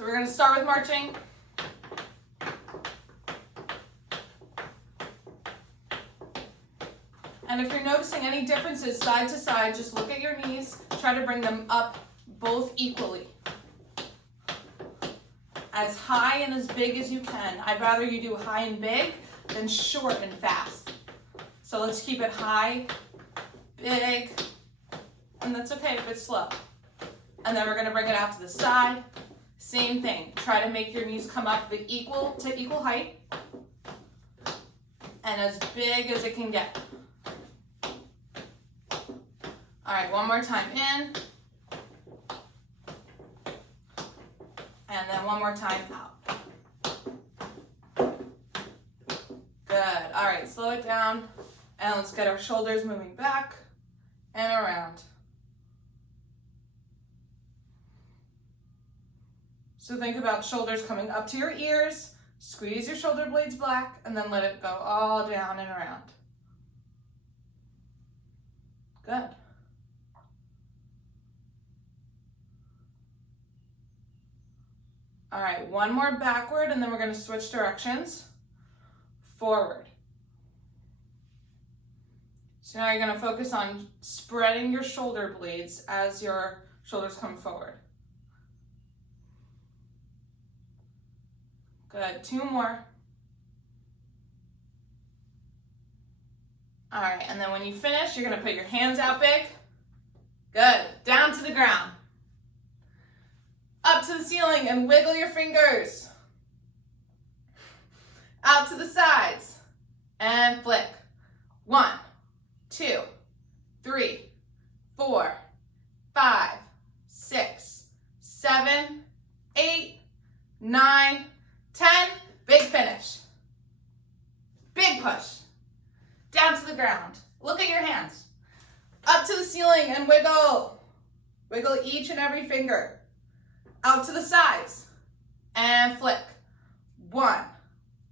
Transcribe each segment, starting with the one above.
So we're going to start with marching. And if you're noticing any differences side to side, just look at your knees. Try to bring them up both equally. As high and as big as you can. I'd rather you do high and big than short and fast. So let's keep it high, big, and that's okay if it's slow. And then we're going to bring it out to the side. Same thing. Try to make your knees come up to equal height and as big as it can get. All right, one more time in. And then one more time out. Good. All right, slow it down. And let's get our shoulders moving back and around. So think about shoulders coming up to your ears. Squeeze your shoulder blades back and then let it go all down and around. Good. All right, one more backward and then we're going to switch directions. Forward. So now you're going to focus on spreading your shoulder blades as your shoulders come forward. Good, 2 more. All right, and then when you finish, you're going to put your hands out big. Good, down to the ground. Up to the ceiling and wiggle your fingers. Out to the sides and flick. 1, 2, 3, 4, 5, 6, 7, 8, 9, 10. Big finish. Big push. Down to the ground. Look at your hands. Up to the ceiling and wiggle. Wiggle each and every finger. Out to the sides and flick. 1,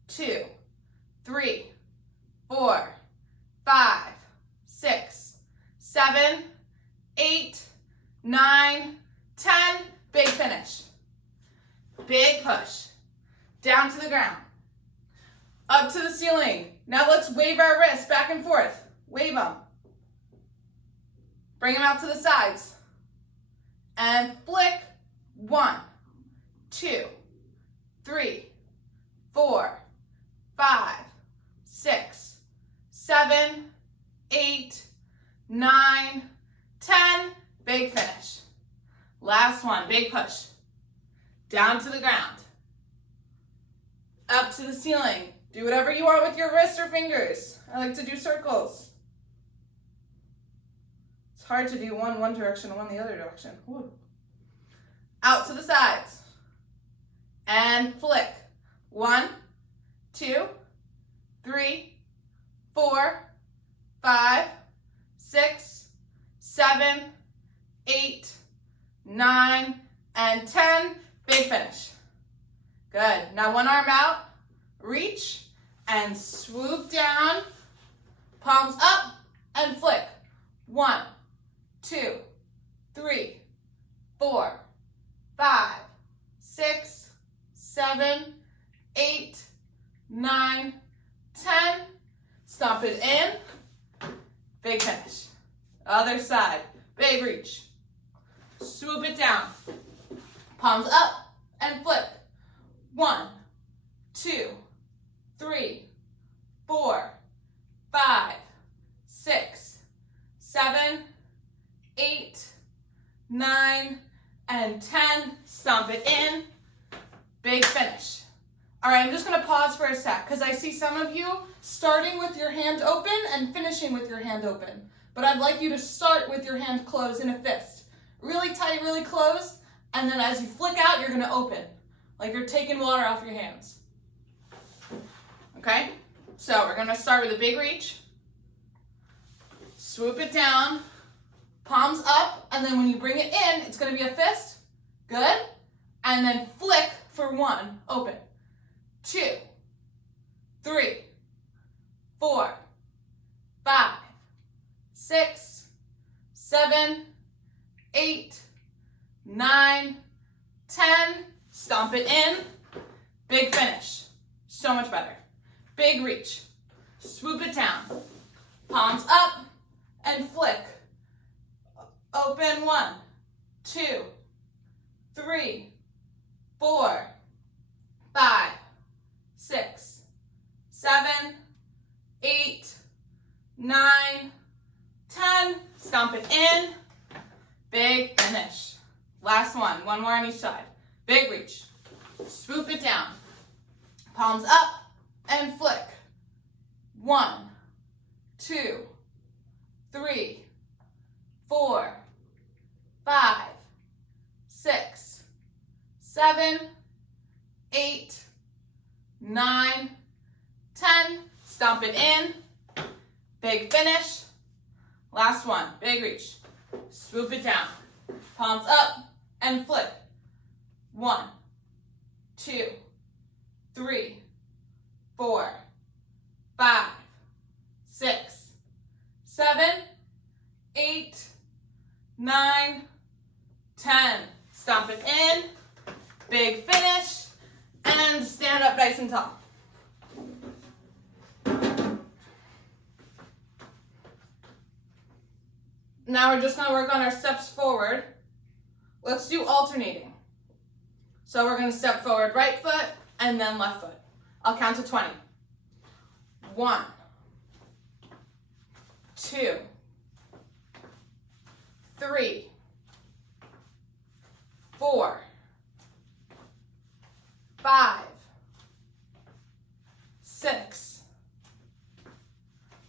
2, 3, 4, 5, 6, 7, 8, 9, 10. Big finish. Big push. Down to the ground. Up to the ceiling. Now let's wave our wrists back and forth. Wave them. Bring them out to the sides. And flick. 1, 2, 3, 4, 5, 6, 7, 8, 9, 10. Big finish. Last one, big push. Down to the ground. Up to the ceiling. Do whatever you want with your wrists or fingers. I like to do circles. It's hard to do one direction and one the other direction. Woo. Out to the sides. And flick. 1, 2, 3, 4, 5, 6, 7, 8, 9, and 10. Big finish. Good. Now one arm out. Reach and swoop down. Palms up and flick. 1, 2, 3, 4, 5, 6, 7, 8, 9, 10. Stomp it in. Big finish. Other side. Big reach. Swoop it down. Palms up and flick. 1, 2, 3, 4, 5, 6, 7, 8, 9, and 10. Stomp it in. Big finish. All right, I'm just going to pause for a sec because I see some of you starting with your hand open and finishing with your hand open. But I'd like you to start with your hand closed in a fist. Really tight, really closed. And then as you flick out, you're going to open. Like you're taking water off your hands. Okay? So we're going to start with a big reach. Swoop it down. Palms up. And then when you bring it in, it's going to be a fist. Good. And then flick for 1. Open. 2, 3, 4, 5, 6, 7, 8, 9, 10. Stomp it in. Big finish. So much better. Big reach. Swoop it down. Palms up and flick. Open 1, 2, 3, 4, 5, 6, 7, 8, 9, 10. Stomp it in. Big finish. Last one. One more on each side. Big reach. Swoop it down. Palms up and flick. 1, 2, 3, 4, 5, 6, 7, 8, 9, 10. Stomp it in. Big finish. Last one. Big reach. Swoop it down. Palms up and flick. 1, 2, 3, 4, 5, 6, 7, 8, 9, 10. Stomp it in. Big finish. And stand up nice and tall. Now we're just going to work on our steps forward. Let's do alternating. So we're going to step forward right foot and then left foot. I'll count to 20. 1, 2, 3, 4, 5, 6,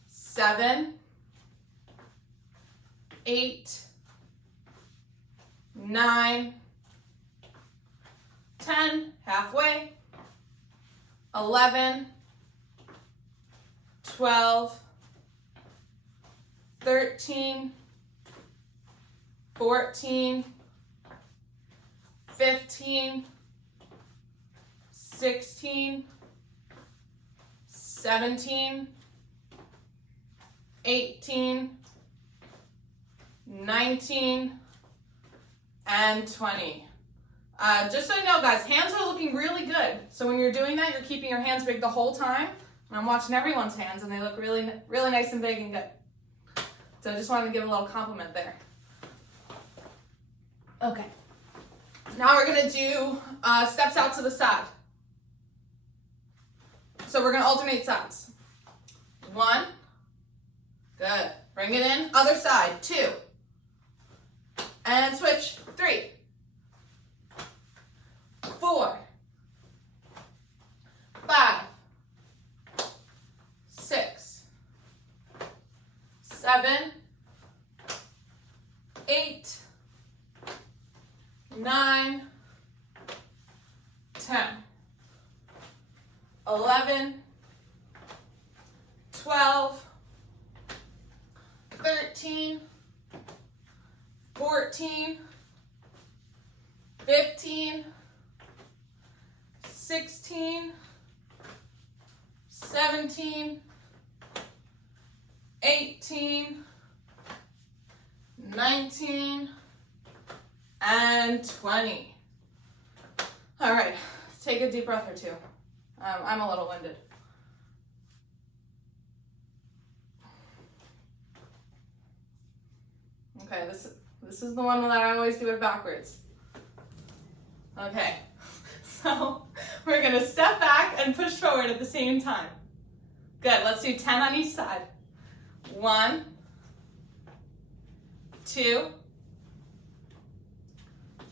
7, 8, 9, 10, halfway, 11, 12, 13, 14, 15, 16, 17, 18, 19, and 20. Just so you know, guys, hands are looking really good. So when you're doing that, you're keeping your hands big the whole time. And I'm watching everyone's hands, and they look really, really nice and big and good. So I just wanted to give a little compliment there. Okay. Now we're going to do steps out to the side. So we're going to alternate sides. 1. Good. Bring it in. Other side. 2. And switch. 3. 4. 5. 6. 7. 8. 9. 10. 11. 12. 13. 14. 15. 16. 17. 18. 19. And 20. All right, take a deep breath or two. I'm a little winded. Okay, this is the one that I always do it backwards. Okay, so we're gonna step back and push forward at the same time. Good, let's do 10 on each side. 1, 2,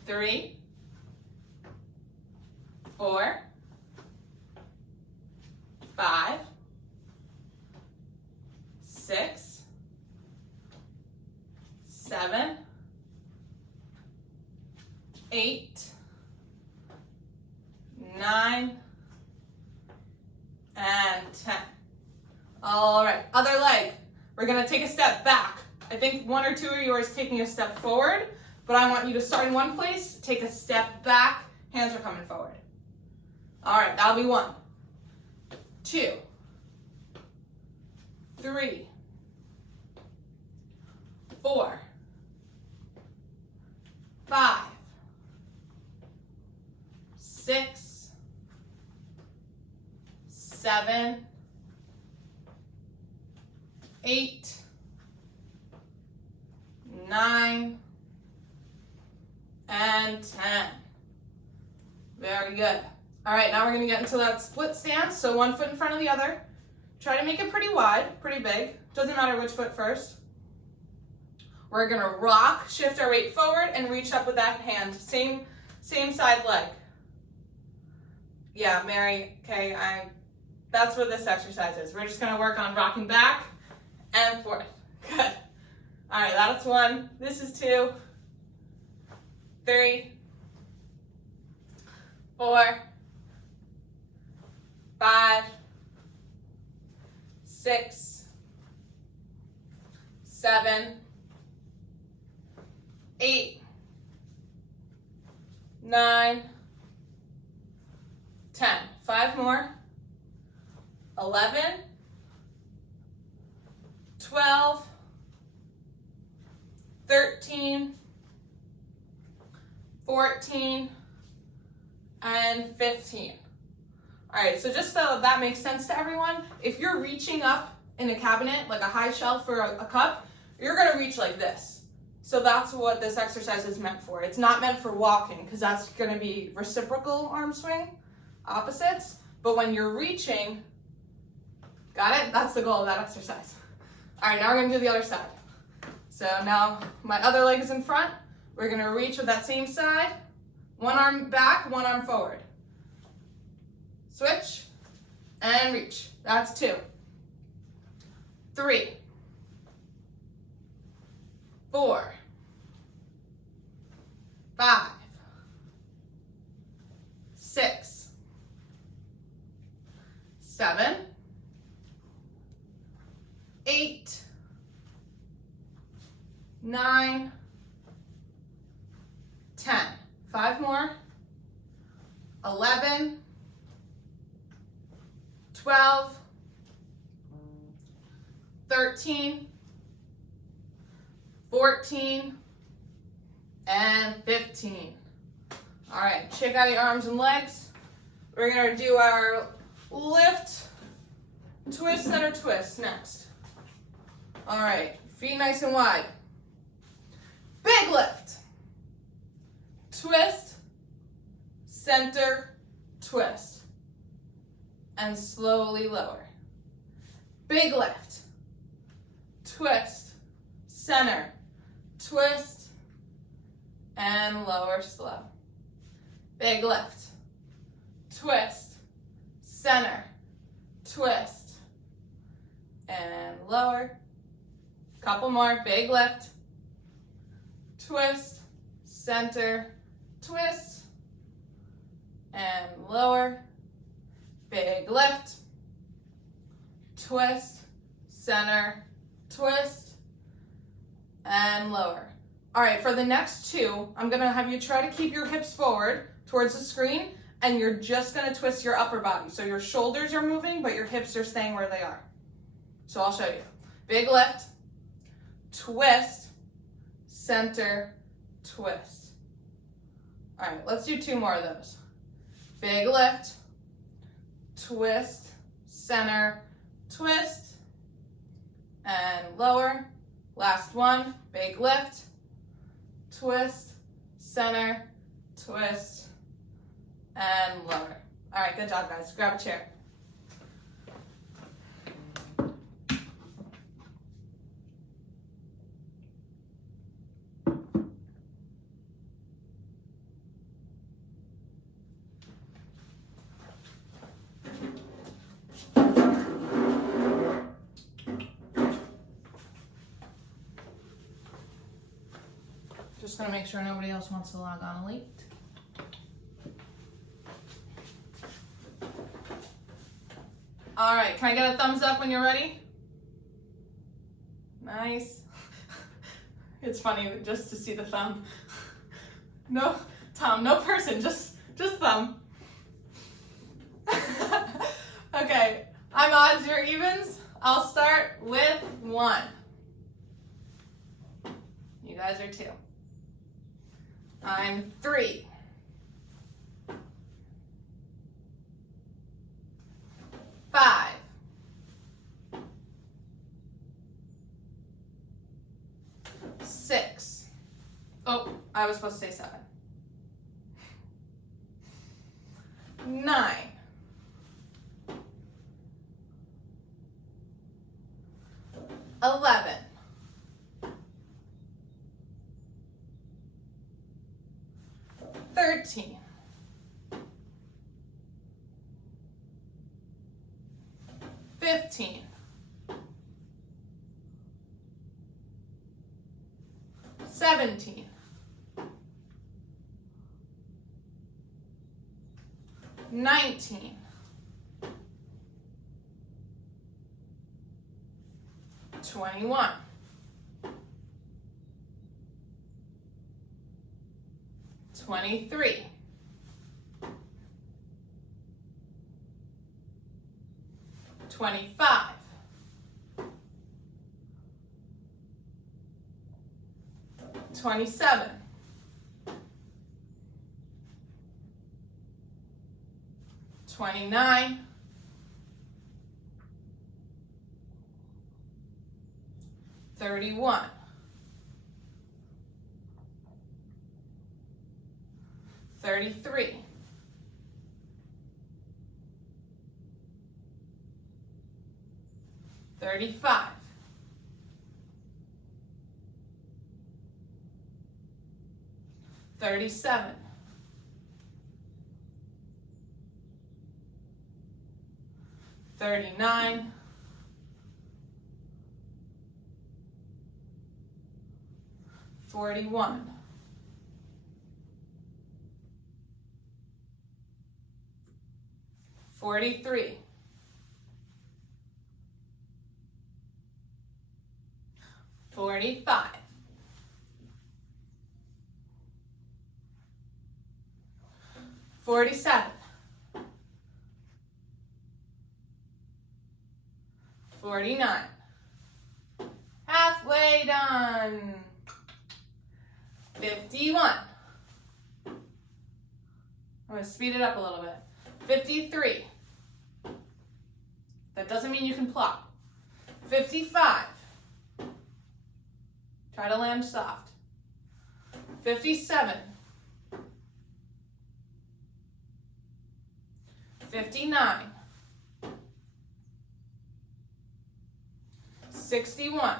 3, 4, 5, 6, 7, 8, 9, and 10. All right, other leg. We're gonna take a step back. I think 1 or 2 of you are taking a step forward, but I want you to start in one place, take a step back, hands are coming forward. All right, that'll be 1, 2, 3, 4, 5, 7, 8, 9, and 10. Very good. All right, now we're going to get into that split stance. So one foot in front of the other. Try to make it pretty wide, pretty big. Doesn't matter which foot first. We're going to rock, shift our weight forward, and reach up with that hand. Same side leg. Yeah, Mary, okay, that's what this exercise is. We're just going to work on rocking back and forth. Good. All right, that's 1. This is 2, 3, 4, 5, 6, 7, 8, 9, 10. 5 more. 11, 12, 13, 14, and 15. All right, so just so that makes sense to everyone, if you're reaching up in a cabinet, like a high shelf for a cup, you're gonna reach like this. So that's what this exercise is meant for. It's not meant for walking, because that's gonna be reciprocal arm swing, opposites. But when you're reaching, got it? That's the goal of that exercise. All right, now we're gonna do the other side. So now my other leg is in front. We're gonna reach with that same side. One arm back, one arm forward. Switch and reach. That's 2. 3, 4, 5, 6, 7, 8, 9, 10. 5 more. 11, 12, 13, 14, and 15. All right, shake out your arms and legs. We're gonna do our lift, twist, center twist next. All right, feet nice and wide. Big lift. Twist, center, twist. And slowly lower. Big lift. Twist, center, twist, and lower slow. Big lift. Twist, center, twist, and lower. Couple more. Big lift. Twist, center, twist, and lower. Big lift. Twist, center, twist, and lower. All right, for the next 2, I'm gonna have you try to keep your hips forward towards the screen, and you're just gonna twist your upper body. So your shoulders are moving, but your hips are staying where they are. So I'll show you. Big lift, twist, center, twist. All right, let's do 2 more of those. Big lift, twist, center, twist, and lower. Last one, big lift, twist, center, twist, and lower. All right, good job, guys. Grab a chair. Just gonna make sure nobody else wants to log on late. All right, can I get a thumbs up when you're ready? Nice. It's funny just to see the thumb. No, Tom, no person, just thumb. Okay, I'm odds, you're evens. I'll start with 1. You guys are 2. I'm 3. 5, 6. Oh, I was supposed to say 7. 9. 11. 13. 15. 17. 19. 21. 23. 25. 27. 29. 31. 33. 35. 37. 39. 41. 43. 45. 47. 49. Halfway done. 51. I'm going to speed it up a little bit. 53. That doesn't mean you can plop. 55. Try to land soft. 57. 59. 61.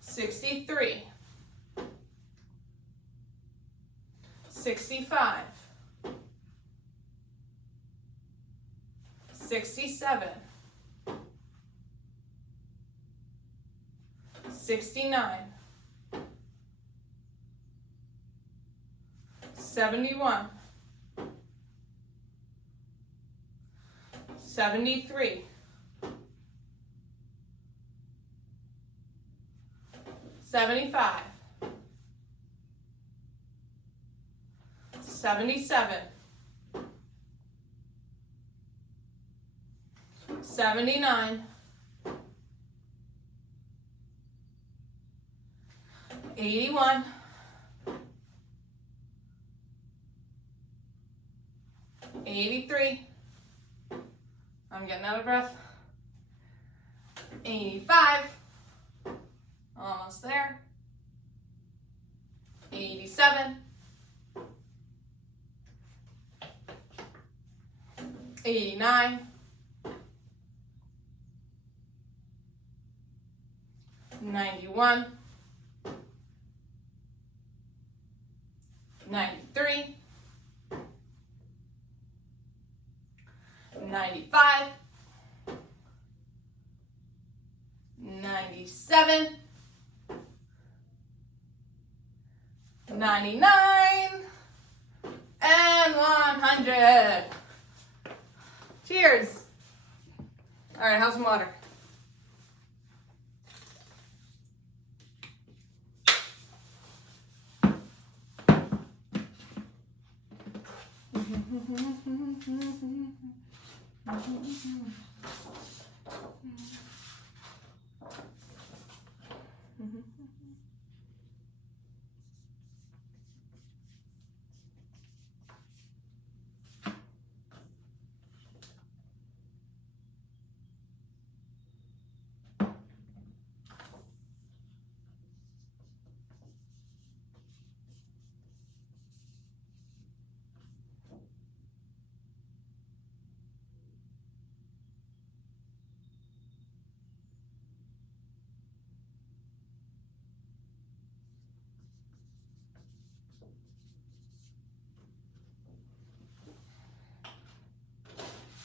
63. 65. 67. 69. 71. 73. 75. 77. 79. 81. 83. I'm getting out of breath. 85. Almost there. 87. 89. 91. 93. 95. 97. 99. And 100. Cheers. All right, have some water.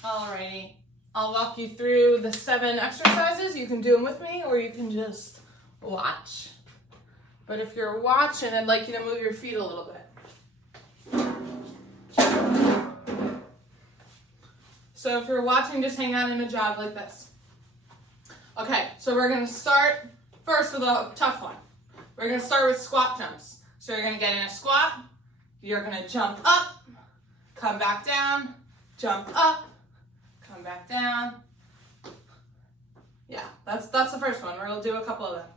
Alrighty, I'll walk you through the 7 exercises. You can do them with me or you can just watch. But if you're watching, I'd like you to move your feet a little bit. So if you're watching, just hang out in a jog like this. Okay, so we're gonna start first with a tough one. We're gonna start with squat jumps. So you're gonna get in a squat, you're gonna jump up, come back down, jump up, come back down. Yeah, that's the first one. We'll do a couple of them.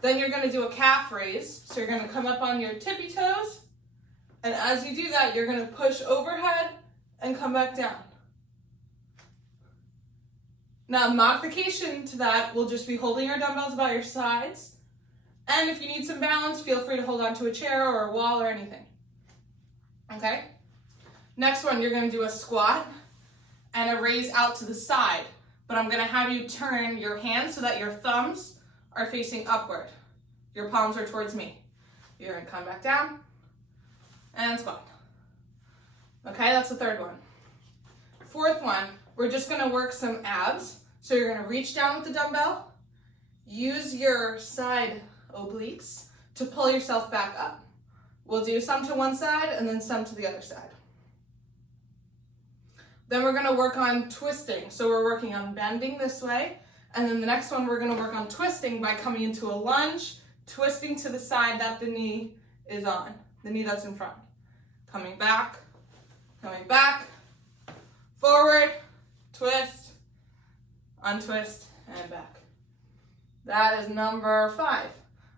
Then you're gonna do a calf raise. So you're gonna come up on your tippy toes, and as you do that, you're gonna push overhead and come back down. Now, modification to that will just be holding your dumbbells by your sides. And if you need some balance, feel free to hold onto a chair or a wall or anything. Okay? Next one, you're gonna do a squat and a raise out to the side. But I'm gonna have you turn your hands so that your thumbs are facing upward. Your palms are towards me. You're gonna come back down and squat. Okay, that's the third one. Fourth one, we're just gonna work some abs. So you're gonna reach down with the dumbbell, use your side obliques to pull yourself back up. We'll do some to one side and then some to the other side. Then we're gonna work on twisting. So we're working on bending this way, and then the next one we're gonna work on twisting by coming into a lunge, twisting to the side that the knee is on, the knee that's in front. Coming back, forward, twist, untwist, and back. That is number 5.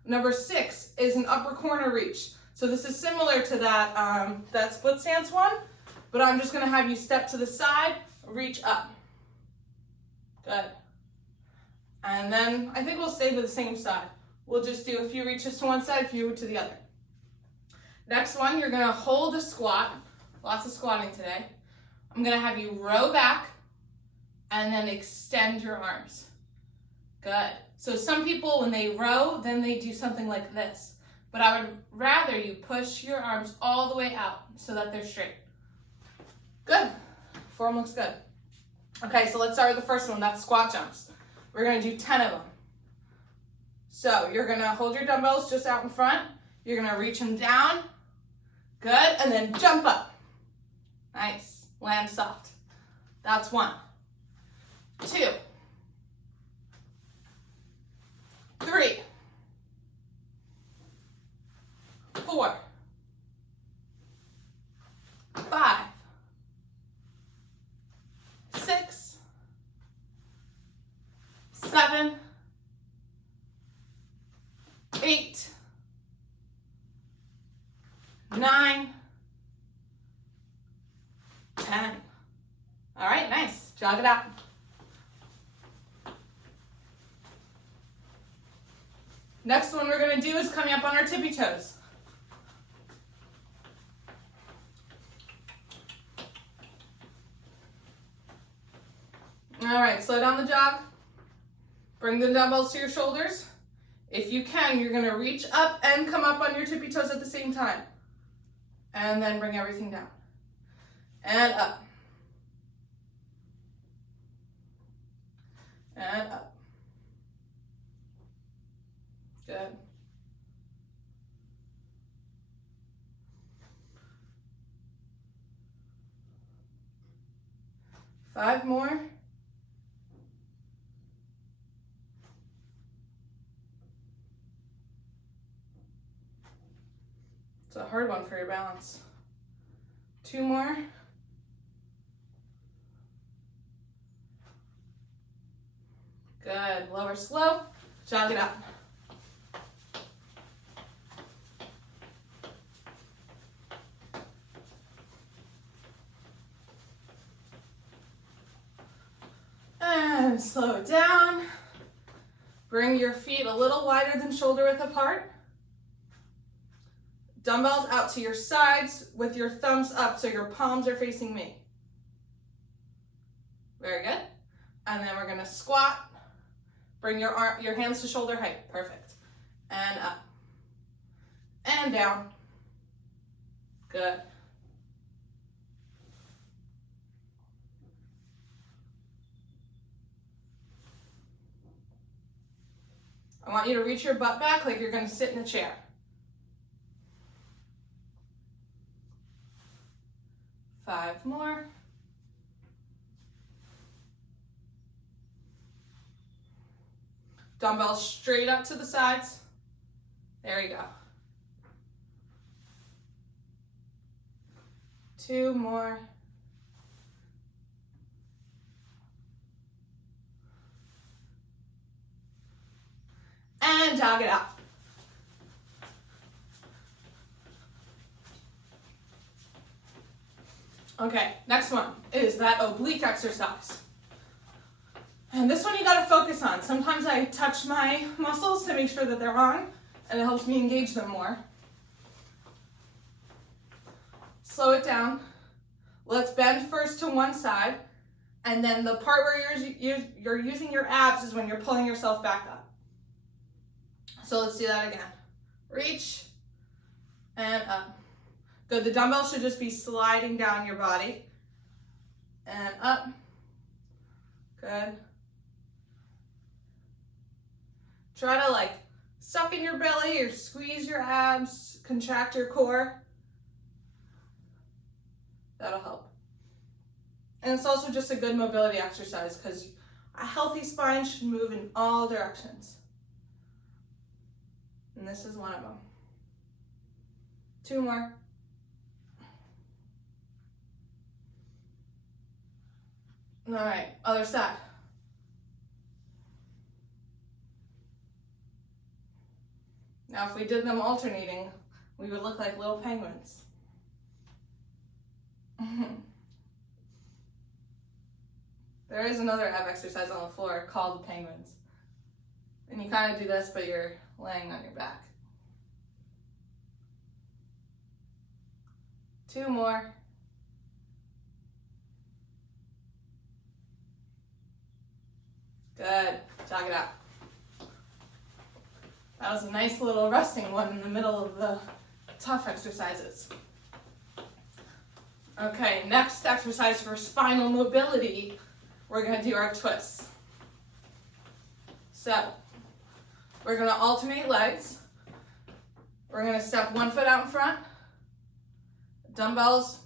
Number 6 is an upper corner reach. So this is similar to that split stance one, but I'm just gonna have you step to the side, reach up. Good. And then I think we'll stay to the same side. We'll just do a few reaches to one side, a few to the other. Next one, you're gonna hold a squat. Lots of squatting today. I'm gonna have you row back and then extend your arms. Good. So some people, when they row, then they do something like this. But I would rather you push your arms all the way out so that they're straight. Good. Form looks good. Okay, so let's start with the first one. That's squat jumps. We're gonna do 10 of them. So you're gonna hold your dumbbells just out in front. You're gonna reach them down. Good, and then jump up. Nice. Land soft. That's 1. 2. 3. 4. 5. 6. 7. 8. 9. 10. All right, nice. Jog it out. Next one we're gonna do is coming up on our tippy toes. All right, slow down the jog. Bring the dumbbells to your shoulders. If you can, you're gonna reach up and come up on your tippy toes at the same time. And then bring everything down. And up. And up. Good. Five more. It's a hard one for your balance. 2 more. Good. Lower slow. Jog it out. And slow it down. Bring your feet a little wider than shoulder width apart. Dumbbells out to your sides with your thumbs up so your palms are facing me. Very good. And then we're gonna squat. Bring your hands to shoulder height. Perfect. And up. And down. Good. I want you to reach your butt back like you're going to sit in a chair. Five more. Dumbbells straight up to the sides. There you go. 2 more. And jog it out. Okay, next one is that oblique exercise. And this one you gotta focus on. Sometimes I touch my muscles to make sure that they're on, and it helps me engage them more. Slow it down. Let's bend first to one side, and then the part where you're using your abs is when you're pulling yourself back up. So let's do that again. Reach and up. Good, the dumbbell should just be sliding down your body. And up. Good. Try to like suck in your belly or squeeze your abs, contract your core. That'll help. And it's also just a good mobility exercise because a healthy spine should move in all directions. And this is one of them. 2 more. All right, other side. Now, if we did them alternating, we would look like little penguins. There is another ab exercise on the floor called penguins. And you kind of do this, but you're laying on your back. 2 more. Good. Jog it out. That was a nice little resting one in the middle of the tough exercises. Okay, next exercise for spinal mobility, we're going to do our twists. So, we're going to alternate legs. We're going to step one foot out in front. Dumbbells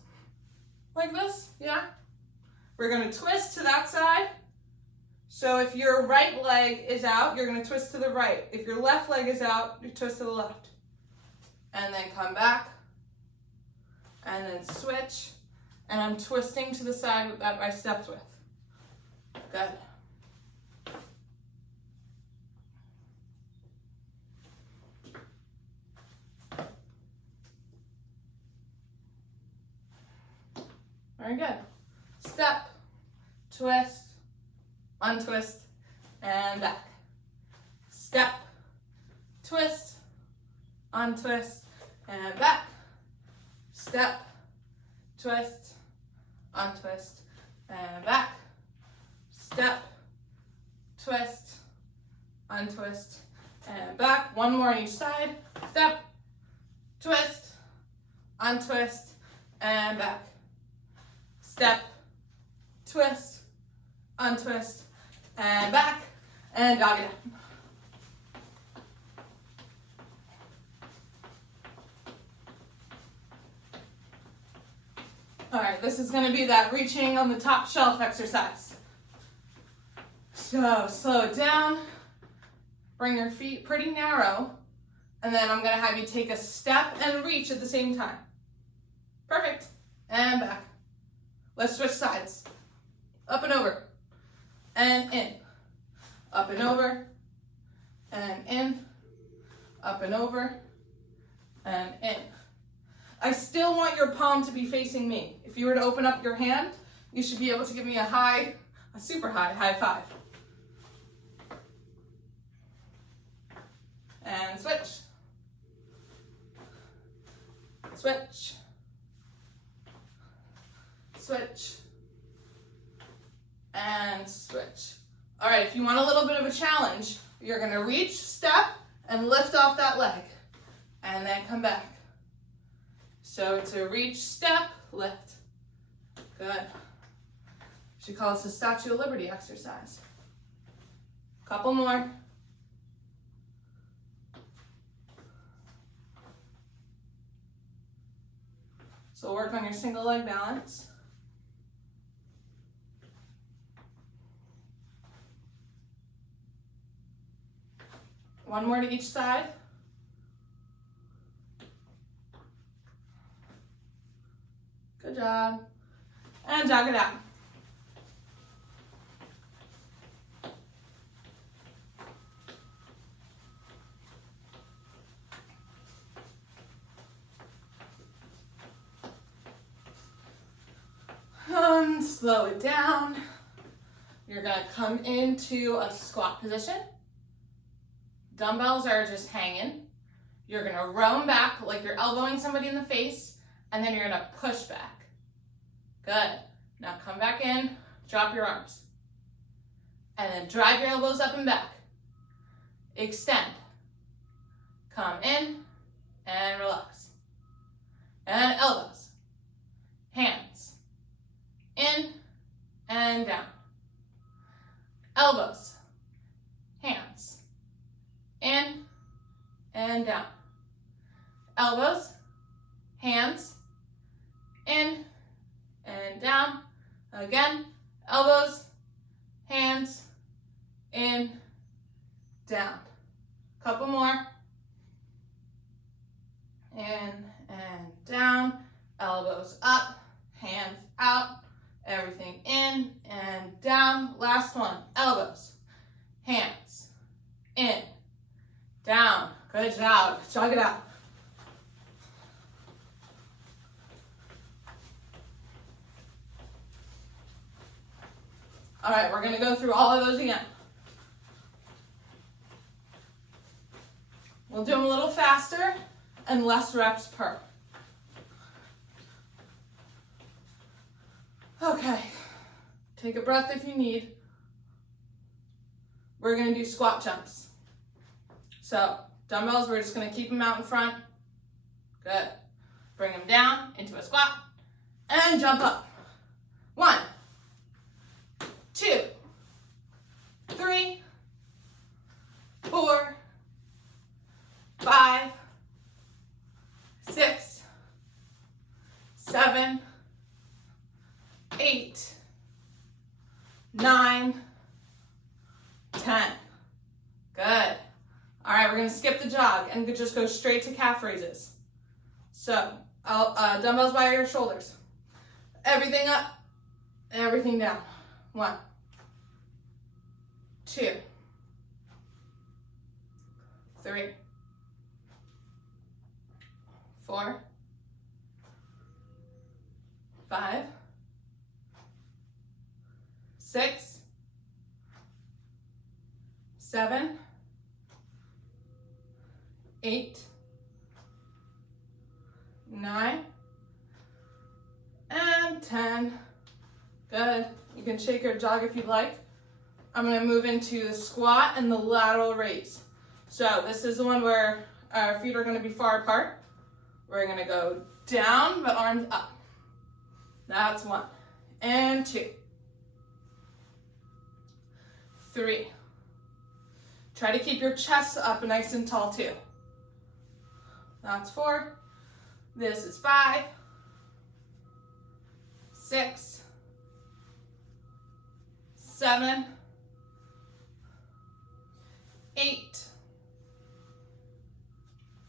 like this, yeah? We're going to twist to that side. So if your right leg is out, you're going to twist to the right. If your left leg is out, you twist to the left. And then come back. And then switch. And I'm twisting to the side that I stepped with. Good. Very good. Step, twist, untwist, and back. Step, twist, untwist, and back. Step, twist, untwist, and back. Step, twist, untwist, and back. One more on each side. Step, twist, untwist, and back. Step, twist, untwist, and back, and jog it out. All right, this is going to be that reaching on the top shelf exercise. So slow it down, bring your feet pretty narrow, and then I'm going to have you take a step and reach at the same time. Perfect. And back. Let's switch sides. Up and over, and in. Up and over, and in. Up and over, and in. I still want your palm to be facing me. If you were to open up your hand, you should be able to give me a super high five. And switch. Switch. Switch. And switch. All right, if you want a little bit of a challenge, you're gonna reach, step, and lift off that leg. And then come back. So to reach, step, lift. Good. She calls the Statue of Liberty exercise. Couple more. So work on your single leg balance. One more to each side. Good job. And jog it out. Slow it down. You're going to come into a squat position. Dumbbells are just hanging. You're going to roam back like you're elbowing somebody in the face, and then you're going to push back. Good. Now come back in, drop your arms. And then drive your elbows up and back. Extend. Come in and relax. And elbows. Hands. In and down. Elbows. Hands. In and down. Elbows. Hands. In and down. Again. Elbows. Hands. In. Down. Couple more. In and down. Elbows up. Hands out. Everything in and down. Last one. Elbows. Hands. In. Down. Good job. Jog it out. All right, we're going to go through all of those again. We'll do them a little faster and less reps per. Okay, take a breath if you need. We're going to do squat jumps. So, dumbbells, we're just going to keep them out in front. Good. Bring them down into a squat and jump up. 1, 2, 3, 4, 5, 6, 7, 8, 9, 10. Good. All right, we're going to skip the jog and just go straight to calf raises. So, dumbbells by your shoulders. Everything up, everything down. 1, 2, 3, 4, 5, 6, 7, 8, 9, and 10. Good. You can shake or jog if you'd like. I'm going to move into the squat and the lateral raise. So this is the one where our feet are going to be far apart. We're going to go down, but arms up. That's 1. And 2. 3. Try to keep your chest up nice and tall too. That's 4. This is 5. 6. 7. 8.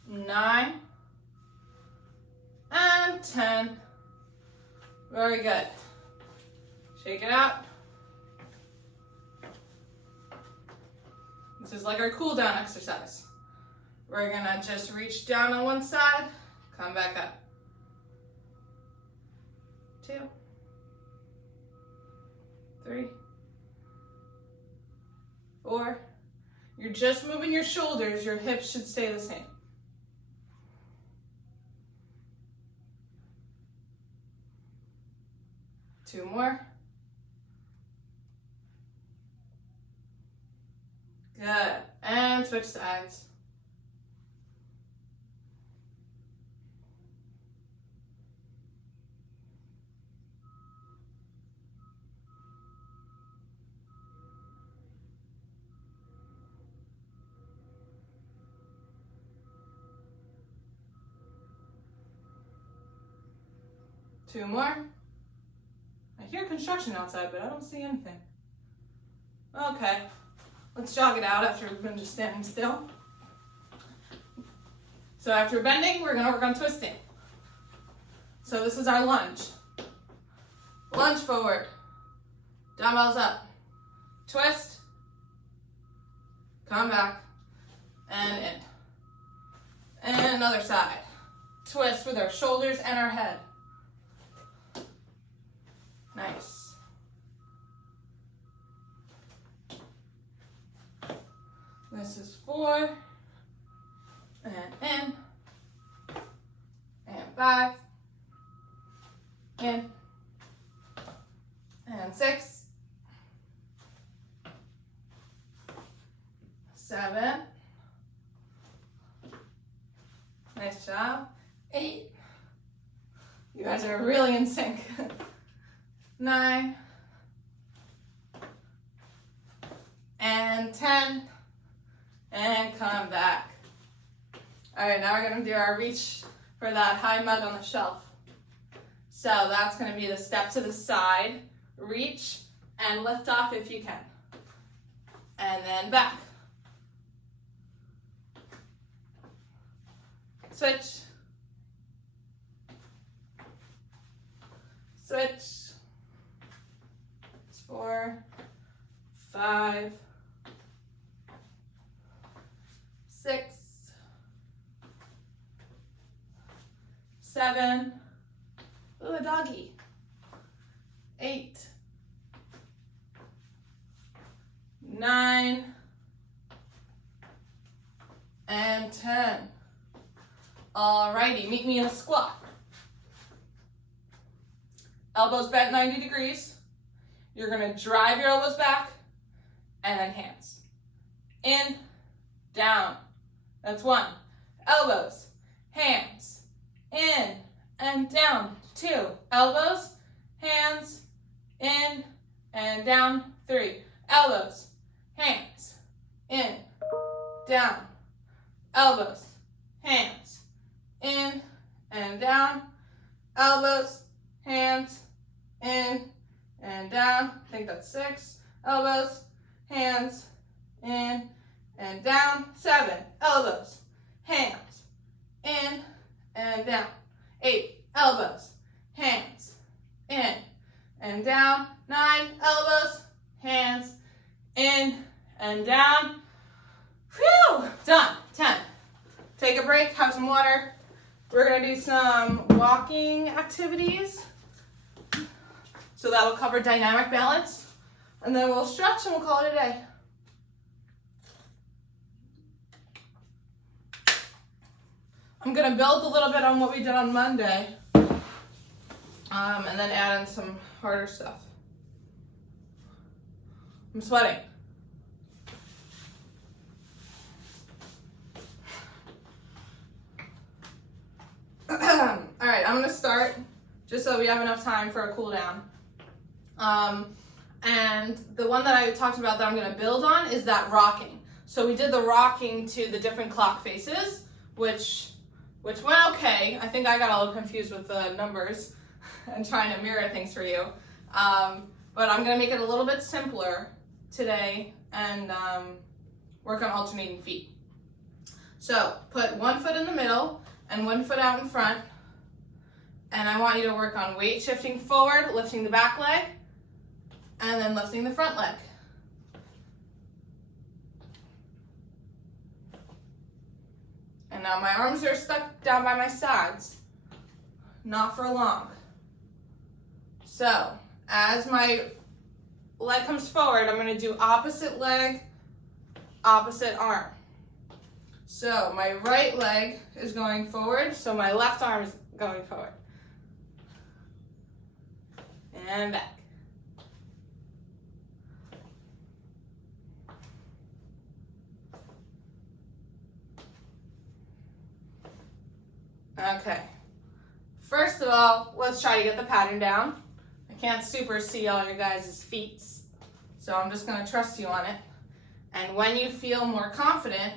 9. And 10. Very good. Shake it out. This is like our cool down exercise. We're gonna just reach down on one side, come back up. 2, 3, 4. You're just moving your shoulders, your hips should stay the same. 2 more. Good. And switch sides. 2 more. I hear construction outside, but I don't see anything. Okay, let's jog it out after we've been just standing still. So after bending, we're gonna work on twisting. So this is our lunge. Lunge forward, dumbbells up, twist, come back, and in. And another side. Twist with our shoulders and our head. Nice. This is 4, and in, and 5, in, and 6, 7, nice job, 8, you guys are really in sync, 9, and 10, and come back. All right, now we're gonna do our reach for that high mug on the shelf. So that's gonna be the step to the side, reach, and lift off if you can. And then back. Switch. Switch. 4, 5, 6, 7, ooh, a doggy, 8, 9, and 10. Alrighty, meet me in a squat. Elbows bent 90 degrees. You're gonna drive your elbows back, and then hands. In, down. That's 1. Elbows, hands, in, and down. 2. Elbows, hands, in, and down. 3. Elbows, hands, in, down. Elbows, hands, in, and down. Elbows, hands, in, and down. I think that's 6. Elbows, hands, in, and down. 7. Elbows, hands, in, and down. 8. Elbows, hands, in, and down. 9. Elbows, hands, in, and down. Whew! Done. 10. Take a break, have some water. We're gonna do some walking activities. So that'll cover dynamic balance. And then we'll stretch and we'll call it a day. I'm gonna build a little bit on what we did on Monday, and then add in some harder stuff. I'm sweating. All right, I'm gonna start just so we have enough time for a cool down. And the one that I talked about that I'm gonna build on is that rocking. So we did the rocking to the different clock faces, which went okay. I think I got a little confused with the numbers and trying to mirror things for you. But I'm gonna make it a little bit simpler today and work on alternating feet. So put one foot in the middle and one foot out in front. And I want you to work on weight shifting forward, lifting the back leg, and then lifting the front leg. And now my arms are stuck down by my sides, not for long. So as my leg comes forward, I'm gonna do opposite leg, opposite arm. So my right leg is going forward, so my left arm is going forward. And back. Okay. First of all, let's try to get the pattern down. I can't super see all your guys' feet, so I'm just gonna trust you on it. And when you feel more confident,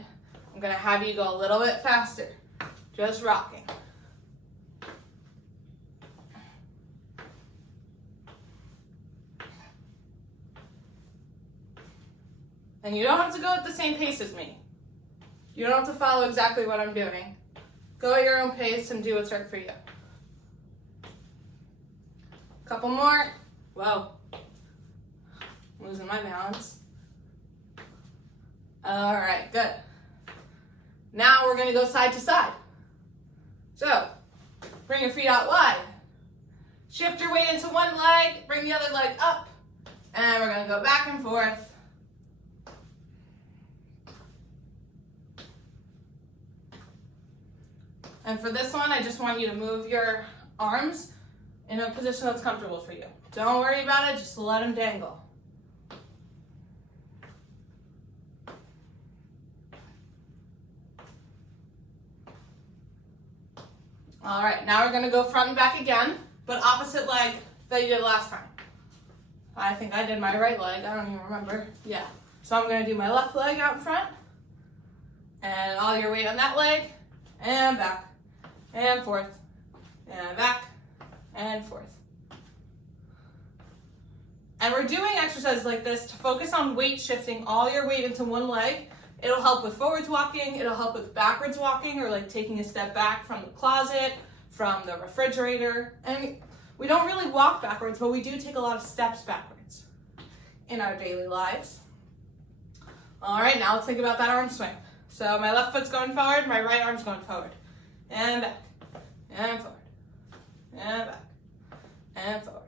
I'm gonna have you go a little bit faster. Just rocking. And you don't have to go at the same pace as me. You don't have to follow exactly what I'm doing. Go at your own pace and do what's right for you. Couple more. Whoa. I'm losing my balance. All right, good. Now we're gonna go side to side. So, bring your feet out wide. Shift your weight into one leg, bring the other leg up, and we're gonna go back and forth. And for this one, I just want you to move your arms in a position that's comfortable for you. Don't worry about it, just let them dangle. All right, now we're gonna go front and back again, but opposite leg that you did last time. I think I did my right leg, I don't even remember. Yeah, so I'm gonna do my left leg out in front, and all your weight on that leg, and back, and forth, and back, and forth. And we're doing exercises like this to focus on weight shifting all your weight into one leg. It'll help with forwards walking, it'll help with backwards walking, or like taking a step back from the closet, from the refrigerator. And we don't really walk backwards, but we do take a lot of steps backwards in our daily lives. All right, now let's think about that arm swing. So my left foot's going forward, my right arm's going forward. And back, and forward, and back, and forward.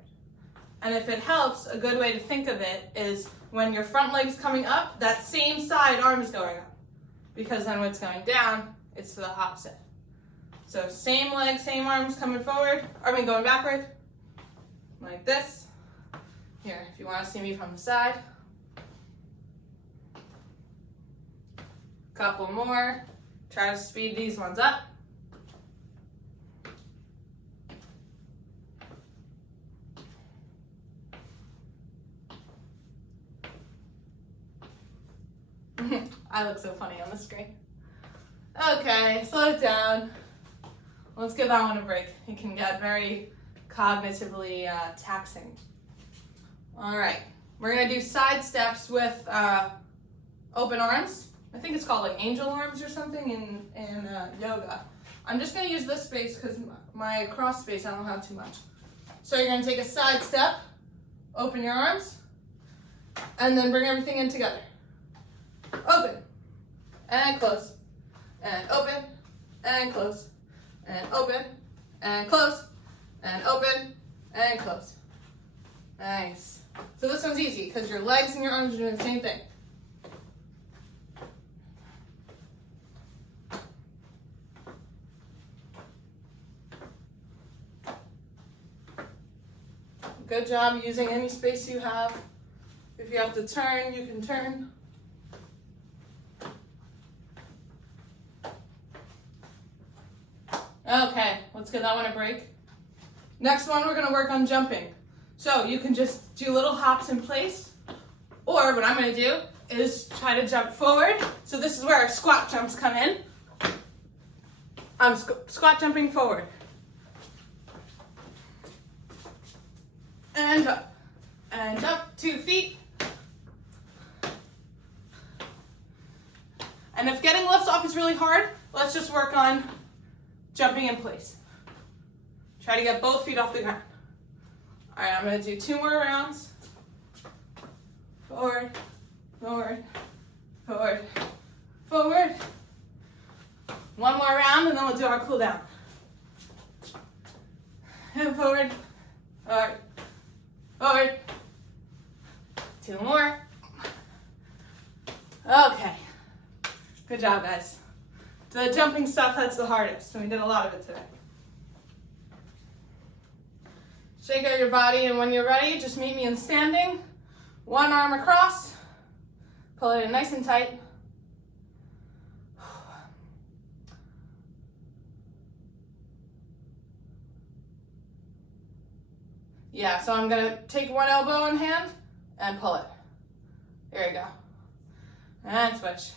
And if it helps, a good way to think of it is when your front leg's coming up, that same side arm is going up. Because then when it's going down, it's to the opposite. So same leg, same arms coming forward, going backward, like this. Here, if you want to see me from the side. Couple more. Try to speed these ones up. I look so funny on the screen. Okay, slow it down. Let's give that one a break. It can get very cognitively taxing. All right, we're gonna do side steps with open arms. I think it's called like angel arms or something in yoga. I'm just gonna use this space because my cross space, I don't have too much. So you're gonna take a side step, open your arms, and then bring everything in together. Open, and close, and open, and close, and open, and close, and open, and close. Nice. So this one's easy because your legs and your arms are doing the same thing. Good job using any space you have. If you have to turn, you can turn. Okay, let's give that one a break. Next one, we're gonna work on jumping. So you can just do little hops in place, or what I'm gonna do is try to jump forward. So this is where our squat jumps come in. I'm squat jumping forward. And up, and jump, 2 feet. And if getting lifts off is really hard, let's just work on jumping in place. Try to get both feet off the ground. All right, I'm gonna do 2 more rounds. Forward, forward, forward, forward. 1 more round and then we'll do our cool down. And forward, forward, forward. 2 more. Okay, good job guys. The jumping stuff, that's the hardest, and we did a lot of it today. Shake out your body, and when you're ready, just meet me in standing. 1 arm across, pull it in nice and tight. Yeah, so I'm gonna take 1 elbow in hand and pull it. There you go. And switch.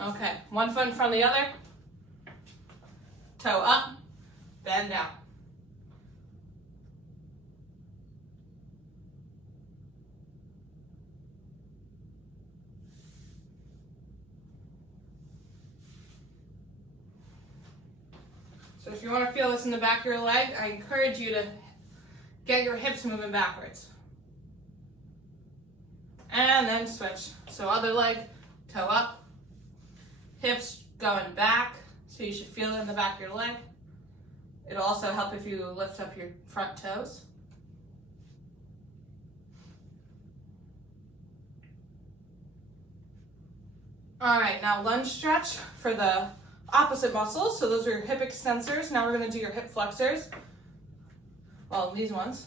Okay, 1 foot in front of the other. Toe up, bend down. So if you want to feel this in the back of your leg, I encourage you to get your hips moving backwards. And then switch. So other leg, toe up, hips going back, so you should feel it in the back of your leg. It'll also help if you lift up your front toes. All right, now lunge stretch for the opposite muscles. So those are your hip extensors. Now we're gonna do your hip flexors. Well, these ones.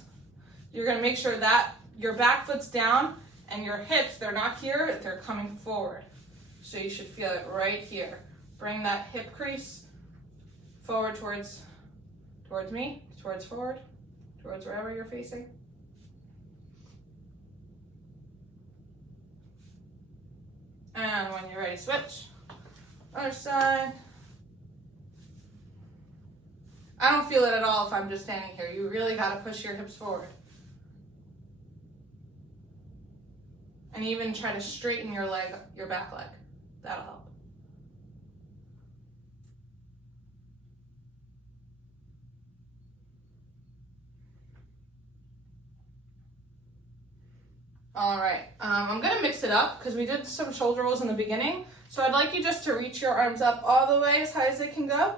You're gonna make sure that your back foot's down and your hips, they're not here, they're coming forward. So you should feel it right here. Bring that hip crease forward towards me, towards forward, towards wherever you're facing. And when you're ready, switch. Other side. I don't feel it at all if I'm just standing here. You really got to push your hips forward. And even try to straighten your leg, your back leg. That'll help. All right, I'm gonna mix it up because we did some shoulder rolls in the beginning. So I'd like you just to reach your arms up all the way as high as they can go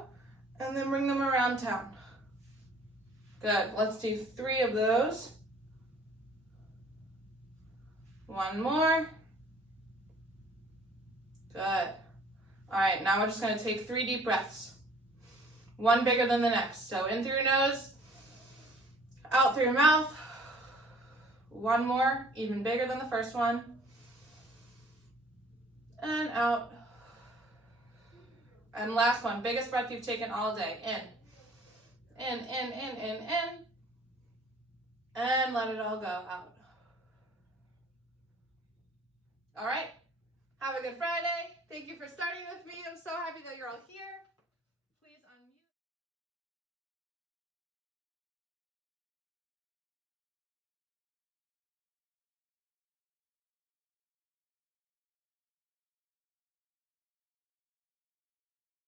and then bring them around town. Good, let's do 3 of those. One more. Good. All right, now we're just gonna take 3 deep breaths. One bigger than the next. So in through your nose, out through your mouth. One more, even bigger than the first one. And out. And last one, biggest breath you've taken all day. In. In. And let it all go out. All right. Have a good Friday. Thank you for starting with me. I'm so happy that you're all here.